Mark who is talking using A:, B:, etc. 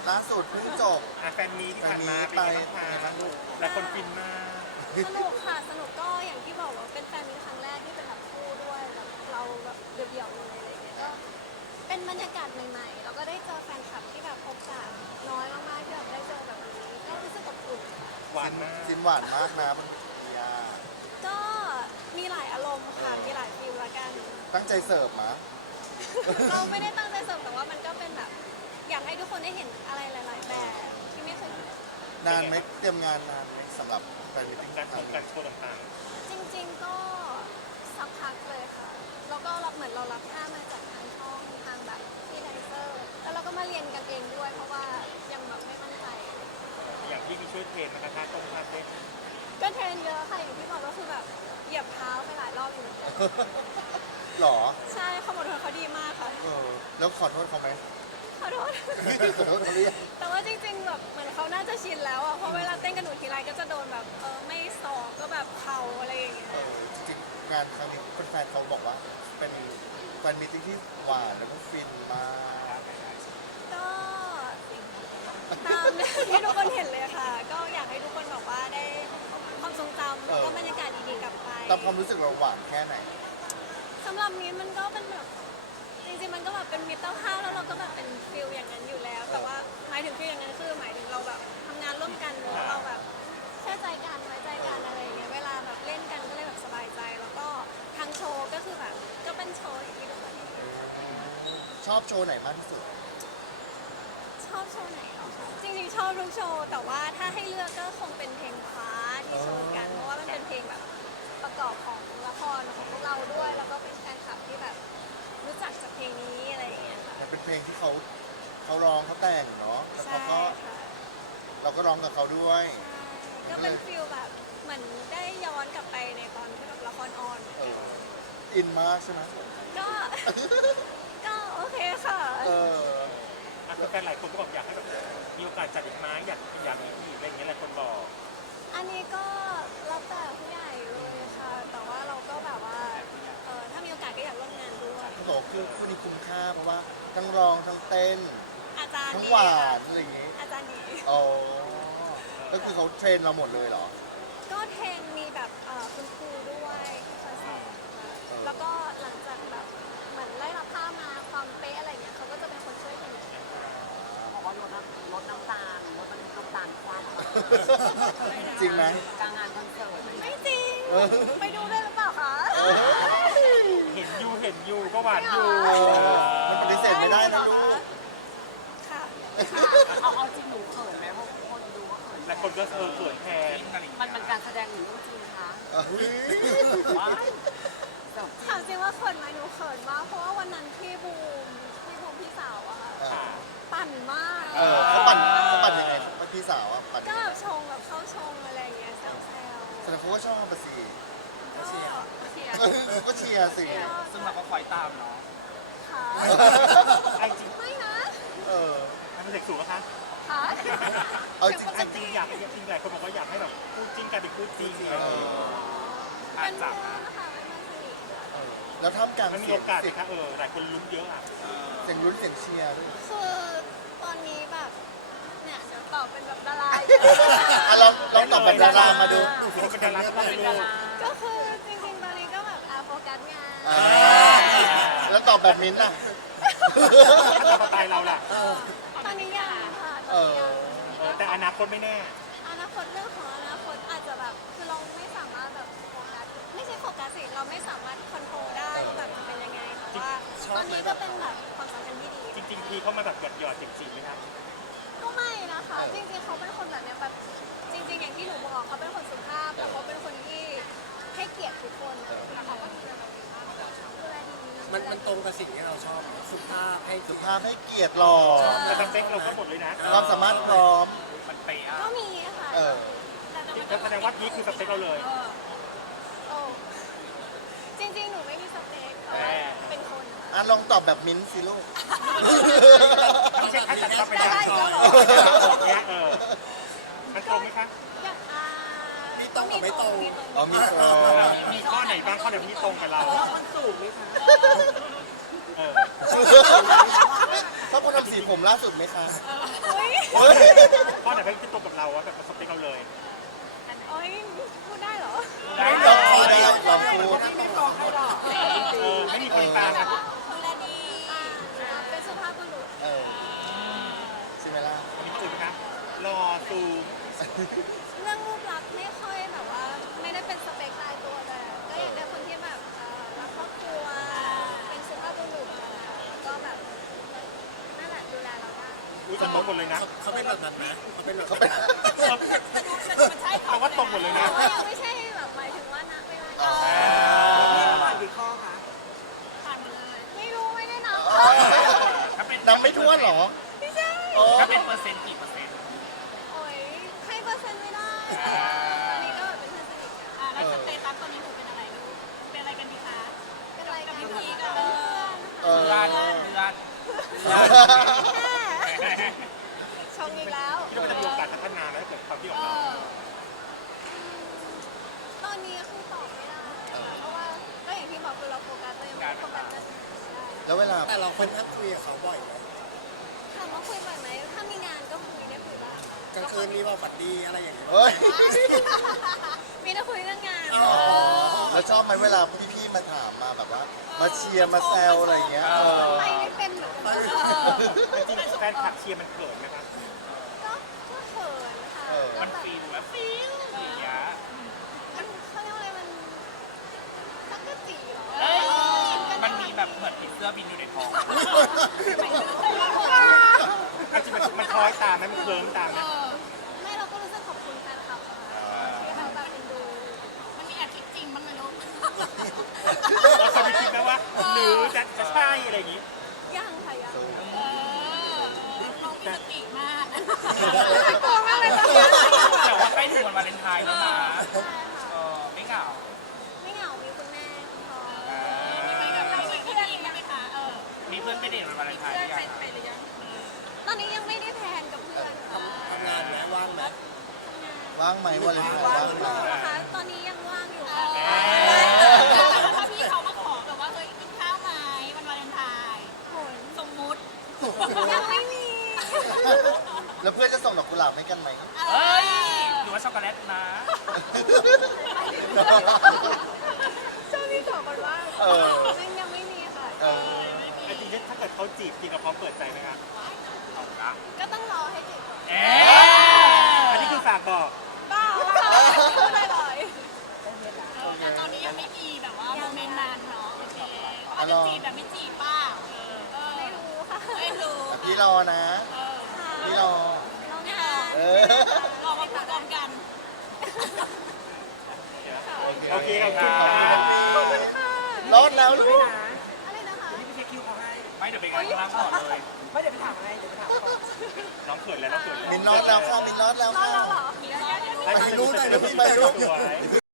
A: ล่าสุดเพิ่งจบ
B: แฟนมีที่ผ่านมาเป็นไงบ้างคะลูกหลายคนฟินมาก
C: สนุกค่ะสนุกก็อย่างที่บอกว่าเป็นแฟนมีตครั้งแรกที่เป็นแบบคู่ด้วยแบบเราแบบเดี่ยวๆเลยอะไรอย่างเงี้ยก็เป็นบรรยากาศใหม่ๆแล้วก็ได้เจอแฟนคลับที่แบบโอกาสน้อยมากๆที่แบบได้เจอแบบนี้ก็รู้สึกอบอุ่น
B: หวานมาก
A: ซินหวานมากนะบนยา
C: ก็มีหลายอารมณ์ค่ะมีหลายฟิลละกัน
A: ตั้งใจเสิร์ฟมา
C: เราไม่ได้ตั้งใจเสริมแต่ว่ามันก็เป็นแบบอยากให้ทุกคนได้เห็นอะไรหลาย ๆ แบบที่ไม่เคยเห็น
A: นานไหมเตรียมงานนานไหมสำหรับแฟนมิตติ้ง
B: การโชว์ต่าง
C: จริง ๆ ก็สักพักเลยค่ะแล้วก็เหมือนเรารับท่ามาจากทางช่องทางแบบที่แดนเซอร์แล้วเราก็มาเรียนกันเองด้วยเพราะว่ายังแบบไม่มั่นใจ
B: ๆอย่างที่มีช่วยเทรนนะคะท่าเต้น
C: ก็เทรนเยอะค่ะอย่างที่บอกก็คือแบบเหยียบเท้าไปหลายรอบอยู่เหมือนกัน
A: หรอ
C: ใช่เขาบอกเขาดีมากค่ะ
A: แล้วขอโทษเขาไหม
C: ขอโทษ
A: ขอโทษเขาเรียก
C: แต่ว่าจริงๆแบบเหมือนเขาน่าจะชินแล้วอ่ะเพราะเวลาเต้นกับหนูทีไรก็จะโดนแบบไม่สอกก็แบบเข่าอะไรอย่างเงี้ย
A: จริงๆงานครั้งนี้แฟนๆเขาบอกว่าเป็นแฟนมิตติ้งที่หวานแล้วก็ฟินมาก
C: ก็ตามที่ทุกคนเห็นเลยค่ะ ก็อยากให้ทุกคนบอกว่าได้ความทรงจำแล้วก็บรรยากาศดีๆกลับไป
A: ตามความรู้สึกเราหวานแค่ไหน
C: สำหรับมิ้นท์มันก็เป็นแบบจริงๆมันก็แบบเป็นมิตรภาพแล้วเราก็แบบเป็นฟิลอย่างนั้นอยู่แล้ว แต่ว่าหมายถึงฟิลอย่างนั้นคือหมายถึงเราแบบทำงานร่วมกันแล้วเราแบบเชื่อใจกันไว้ใจกันอะไรอย่างเงี้ยเวลาแบบเล่นกันก็เลยแบบสบายใจแล้วก็ทางโชว์ก็คือแบบก็เป็นโชว์อย่างที่ทุกคนเห็น
A: ชอบโชว์ไหนมากที่สุด
C: ชอบโชว์ไหนเหรอคะจริงๆชอบทุกโชว์แต่ว่าถ้าให้เลือกก็คงเป็นเพลงฟ้าที่โชว์กันเพราะว่ามันเป็นเพลงแบบประกอบของละครของพวกเราด้วย แล้วก็เป็นแฟนคลับที่แบบรู้จักจากเพลงนี้อะไรอย่างเงี้ยค่ะ
A: เป็นเพลงที่เขาร้องเขาแต่งเนาะแล้ว
C: ใช่
A: เขาก็
C: ค่ะ
A: เราก็ร้องกับเขาด้วย
C: ก็เป็นฟิลแบบเหมือนได้ย้อนกลับไปในตอนที่แบบละครออน
A: อินมากใช่ไหม
C: ก็ ก็โอเคค่ะ
B: แฟนหลายคนก็บอกอยากให้แบบมีโอกาสจัดอีกไหมอยากมีอีกอะไรอย่างเงี้ยหลายคนบอก
C: อันนี้ก็แล้วแต่ผู้ใหญ่เลยค่ะ แต่ว่าเราก็แบบว่าถ้ามีโอกาสก็อยากร่วมงานด้วย
A: เขาบอกคือคู่นี้คุ้มค่าเพราะว่าทั้งร้องทั้งเต้น
C: อาจารย์
A: ทั้ง
C: ดี
A: หวา
C: ค่ะ
A: นอะไรอย่างงี้
C: อาจารย์ดี
A: อ๋อก็คือเขาเทรนเราหมดเลยเหรอ
C: ก็เทรนมีแบบคุณครูด้วยที่คอยสอนค่ะแล้วก็หลังจากแบบเหมือนไล่รับผ้ามาความเป๊ะอะไรเงี้ยเขาก็จะเป็นคนช่วยเทรน
D: บอกว่าลดน้ำตาลลดน้ำตาลความ
A: จริงไหม
D: กลางงานคอนเสิร์ต
C: ไม่จริง ไปดูด้วยหรือเปล่าคะ
B: เห็นยูก็หวานอยู่
A: มันปฏิเสธไม่ได้นะลูก
C: ค่ะ
D: เอาจริงหนูเขินไหมเพราะคนดูว่าเขิน
B: หลายคนก็เขินแทน
D: มันการแสดงหรือเรื่องจริงคะ ว้ายแบบ
C: ถามจริงว่าเขินไหมหนูเขินมากเพราะว่าวันนั้นพี่บูมพี่สาวอะค่ะ
B: ค่ะ
C: ปั่นมาก
A: เขาปั่นยังไงพี่สาวอ่ะปั่น
C: ก็แบบชงแบบเข้าชงอะไรอย่างเงี้ยแซว
A: แสดงเขาก็ชอบปะสิ
C: ๆก็เชียร์
A: เขาก็เชียร์สิ
D: ซึ่งเราก็คอยตามเนาะ
C: ค่ะ
B: ไอ้จริง
C: ไม่นะ
A: เออ
B: มันเด็กสูงนะคะ
C: ค่ะ
A: เอาจริง
B: จริงอยากจริงหลายคนบอกว่าอยากให้แบบคู่จริงกลายเป็นคู่จริง
C: เป็นเพื่อนนะคะเป็นเพื่อนสนิท
A: แล้วท่ามกลาง
B: มันมี
A: เสีย
B: โอง กาสไหม
A: เสียง
B: คะหลายคนลุ้นเยอะอ่ะ
A: เสียงลุ้นเสียงเชียร์ด้วย
C: คือตอนนี้แบบเนี่ยเดี๋ยวตอบเป็นแบบดารา
A: อ่ะลองตอบแบบดารามาดู
B: คนเป็นดาราก็เป็นลูก
C: ก็คือจริงๆตอนนี้ก็แบบโฟกัสงาน
A: แล้วตอบแบบมิ้นท์ล่ะ
B: ถ้าสไตล์เราล่ะ
C: ตอนนี้ยังค่ะตอนนี้ยัง
B: แต่อนาคตไม่แน่
C: อนาคตเรื่องของอนาคตอาจจะแบบคือเราไม่สามารถแบบโฟกัสไม่ใช่โฟกัสสิเราไม่สามารถคอนโทรลได้ว่าแบบจะเป็นยังไงแต่ว่าตอนนี้ก็เป็นแบบความสัมพันธ์ที่ดี
B: จริงๆพี่เขามาแบบหยอดๆจีบๆไหมครับ
C: ก็ไม่นะคะ จริงๆเขาเป็นคนแบบเนี้ยแบบจริงๆอย่างที่หนูบอกเขาเป็นคนสุภาพแล้วเขาเป็นคนที่ให้เกียรติทุกคนแล้วเขาก็ดูแลเราดีมากดูแลดี
E: มันตรงกับสิ่งที่เราชอบสุภาพให้
A: สุภาพให้เกียรติหล่อ
B: แต่สเปคเราก็หมดเลยนะ
A: ความสามารถพร้อม
B: มันเป๊ะ
C: ก็มีค่ะ แต่จะ
B: ก็แสดงว่านี่คือสเปคเราเลย
C: โอ้จริงๆหนูไม่มีสเปคแต่ว่าเป็นคนค่ะ
A: อ่ะลองตอบแบบมิ้นท์สิลูก
B: ไม่ใช่แค่จัดทรัพย์เป็นการสอนเนี้ยมันตรงไหมคะ
C: อยาก
E: มีตรงกับไม่ตรง
A: อ๋อมีตรง
B: มีข้อไหนบ้างข้อไหนที่ตรงกับเรา
D: มันสูงไหมคะ
B: เออ
A: ชอบคนทำสีผมล่าสุดไหมคะ
C: เฮ้ย
A: เฮ้ย
B: ข้อไหนเป็นที่ตรงกับเราอะแบบสเปคเราเลย
C: โอ้ยพูดได้เหรอ
B: ได้
A: ลองพูดดิลองพูด
D: ไม่ฟ้องใครหรอก
B: ไม่มีคนกลางอะ
C: ดูแลดีเป็นสุภาพบุรุษ
A: เออใช่ไหมล่ะ
B: มีคนอื่นไหมคะรอซูม
C: เรื่องรูปลักษณ์ไม่ค่อยแบบว่า ไม่ได้เป็นสเปคตายตัวเลยก็อยากได้คนที่แบบรักครอบครัวเป็นสุภาพบุรุษแล้วก็แบบนั่นแหละดูแลเราได้
B: อุ้ยตรงหมดเลยนะ
E: เขาเป็นแบบนั้นนะเขาเป็นแบบ
A: เขาเป็น
B: แต่ว่าตรงหมดเลยนะ
C: แต่ว่ายังไม่ใช่แบบหมายถึงว่านักเวลา
A: อ๋อ
D: มีประมาณกี่ข้อคะ
C: ผ่านหมดเลยไม่รู้ไม่ได้นับ
A: นับไม่ถ้วนเหรอ
C: ไม่ใช่
A: อ๋อ
B: ถ้าเป็นเปอร์เซ็นต์กี่เปอร์เซ็นต์
C: โอ้ยให้เปอร์เซ็นต์ไม่ได้ตอนนี้ก็แบบเป็นเพื่อนสนิทกัน
F: แล้วสเตตัสตอนนี้หนูเป็นอะไรลูกเป็นอะไรกันดีคะ
C: เป็นอะไรกัน
F: กับพี่
C: เพื่
F: พี
C: อน
F: กับ
A: เออ
C: ชงอีกแล้ว
B: คิดว่าจะมีโอกาสพัฒนาไหมถ้าเกิดความที่ออกมา
C: ตอนนี้คือตอบไม่ได้เพราะว่าก็อย่างที่บอกคือเราโฟกัสตัวเองไม่ได้โฟกัสเรื่องนี้ใช่
A: แล้วเวลา
E: แต่เราคนทักคุยกับเขาบ่อยไหม
C: ถามว่าคุยบ่อยไหมถ้ามีงานก็คุยได้คุยบ้าง
E: กลางคืนมีบอกฝันดีอะไรอย่างเงี้ย
A: เฮ้ย
C: มีแต่คุยเรื่องงาน
E: อ๋อ
A: แล้วชอบไหมเวลาพี่ๆมาถามมาแบบว่า มาเชียร์มาแซวอะไรอย่างเงี้ยเออ
C: ไปไม่เป็นเหมือนกัน
B: จริงๆแฟนคลับเชียร์มันเขินไหมคะ
C: ก็เขินค่ะ
B: มันฟีลแบบฟีลอย่างเงี้ย
C: มันเขาเรียกว่าอะไรมันจักกะจีเหรอ
G: มันมีแบบเหมือนผีเสื้อบินอยู่ในท้อง
B: อาจจะมันคล้อยตามไหมมันเคลิ้มตามไหม
C: ไม่เราก็รู้สึกขอบคุณแฟนคลับค่ะที่เขาแบบเป็นดู
F: มันมีแอบคิดจริงบ้างไหมลูก
B: เราเคยไปคิดไหมว่าหรือจะใช่อะไรอย่างงี้
C: ยังค่ะยัง
F: น้องมีสติมาก
C: น่ากลัวมากเลยตอนนี้
G: แต่ว่าใกล้ถึงวันวาเลนไทน์แล้วนะ
C: ใช่ค่ะ
G: ไม่เหงา
C: ไม่เหงา มีคุณแม่คุณพ่อ
F: มีไปกับเราเป็นเพื่อนอีกไหมคะ
G: มีเพื่อนไปเดทวันวาเลนไทน์หรือยัง
F: ไปหรือยัง
C: ตอนนี้ยังไม่ได้แพลนกับเพื่อนค่ะ
E: ทำงานไหมว่างไหม
A: ว่างไหมวาเลนไทน์ว่างไหม
C: นะคะตอนนี้ยังว่างอยู่ค่ะ
F: ถ้าพี่เขามาขอแบบว่าเฮ้ยกินข้าวไหมวันวาเลนไทน์
C: ผล
F: สมมุติ
C: ยังไม่มี
A: แล้วเพื่อนจะส่งดอกกุหลาบให้กันไหม
G: เอ้ยหรือว่าช็อกโกแลตนะ
C: ช่วงนี้ตอบกันว่า
A: เออ
C: ยังไม่มีค่ะ
A: เออ
B: แต่จริงๆถ้าเกิดเขาจีบจริงเราพร้อมเปิดใจไหมคะ
G: เอาละ
C: ก็ต้องรอให้จีบก่อน
G: เอ๊
B: อันนี้คือฝากบอก
C: บ้าพูดลอย
F: แต่ตอนนี้ยังไม่มีแบบว่าโมเมนต์นั้นเนาะโอเคอาจจะจีบแบบไม่จีบป้า
C: ๆไม่รู้ค่ะ
F: ไม่รู้
A: พี่รอนะ พี่รอ
C: น้องงาน
A: เออ
F: รอมาพูดพร้อมกัน
B: โอเคขอบคุณค
A: ขอบคุณ
B: รับ
A: รอดแล้วลูก
C: อะไรนะคะ
D: พี่เช็คคิวเขาให้
G: ไม่เดี๋ยวไปงานข้างล่างก่อนเลย
D: ไม่เดี๋ยวไปถามอะไรเดี๋ยวไปถามก่อน
B: น้องเขินแล้วน้องเขินแล้ว
A: มินรอดแล้วค่ะมินรอดแล้ว
C: รอด
A: ค่ะ
C: แล้วเหรอ
A: ไปรู้หน่อยนะพี่ไปรู้
B: สวย